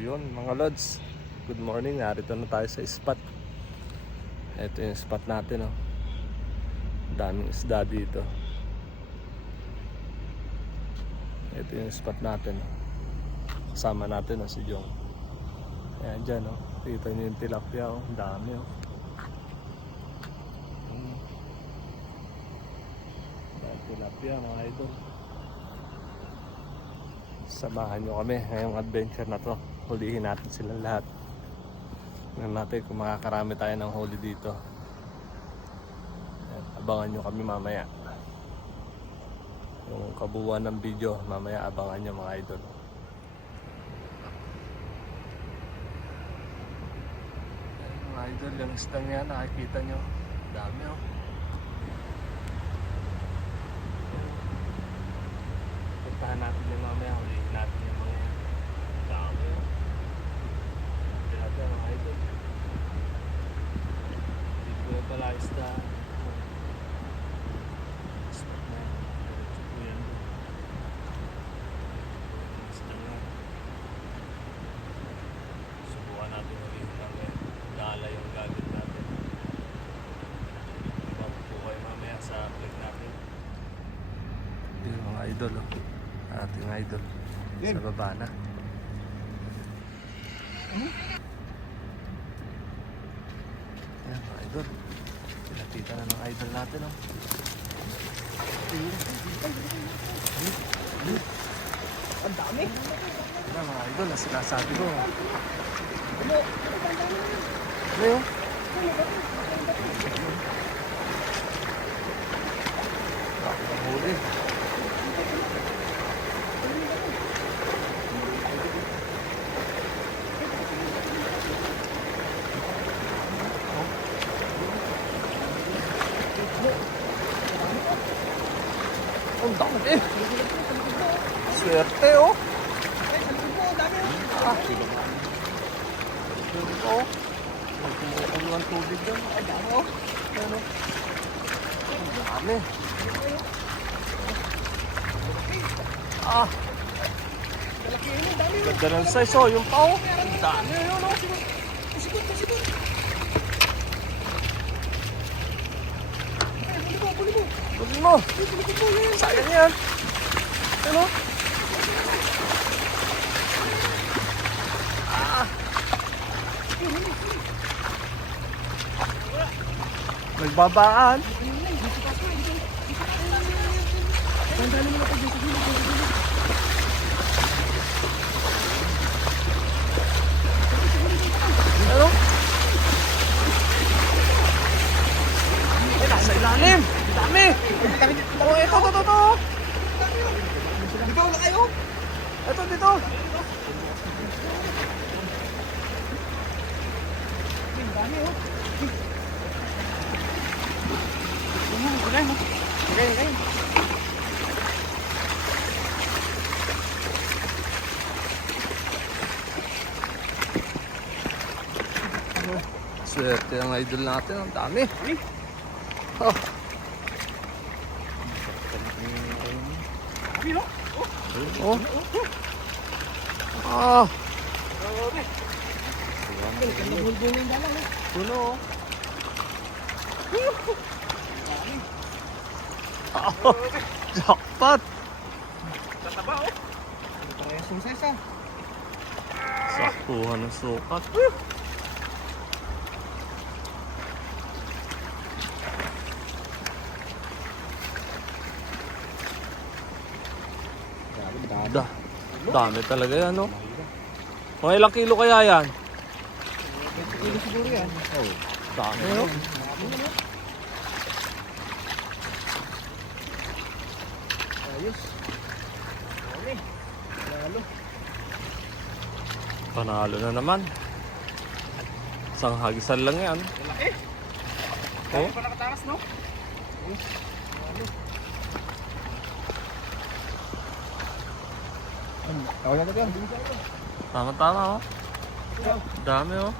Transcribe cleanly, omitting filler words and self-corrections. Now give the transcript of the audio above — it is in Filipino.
Yun mga lods, good morning. Narito na tayo sa spot. Ito yung spot natin, oh. Daming isda dito. Ito yung spot natin, oh. Kasama natin, oh, si Jong. Ayan dyan, oh. Kita nyo yung tilapia, oh. Dami, oh. Tilapia mga idol. Samahan nyo kami ngayong adventure na to. Hulihin natin silang lahat. Tingnan natin kung makakarami tayo ng huli dito. Abangan nyo kami mamaya. Yung kabuuan ng video mamaya, abangan nyo mga idol. Mga idol, yung isdang yan nakikita nyo, dami, oh. Puntahan natin yung mamaya, hulihin natin yung mga dami, oh. Natin mga idol. Dito ko pala isda. Spot na yan. Diretso po yan doon. Isda nga. Subukan natin hulihin namin. Dala yung gamit natin. Ibang po kayo mamaya sa vlog natin. Yung mga idol, oh. Ating idol sa baba na. Ayan mga idol, pinakita na ng idol natin, oh. Ang dami. Ayan mga idol, na sinasabi ko. Ano yun? Ako ang huli. Ang dami. Swerte, oh. Ah. Ito, oh. Nagkumukulo ang tubig doon. Ay, dami, oh. Ano? Ang dami. Ah. Ganda ng size, oh. Yung pao. Ang dami, yun, oh. Pulin mo. Sayang yan. Ano? Ah. Nagbabaan. Ano? Ay, nasa ilalim. Dami. Oh, ito. Ikaw na kayo? Ito, dito. Ang dami, oh. Okay. Swerte ang idol natin. Ang dami. Oh. Oh. Ah. Puno. Oh. Jackpot. Tataba, oh. Parehas yung size, ah. Saktuhan ng sukat. Dami talaga yan, no? Mga ilang kilo kaya yan? 20 kilo siguro yan. Oh, dami, no? Ayos. Dami. Lalo. Panalo na naman. Isang hagisan lang yan. Malaki. Oh. Dami pa nakatakas, no? Lalo. Tawag na ito. Tama-tama, oh. Dami, oh.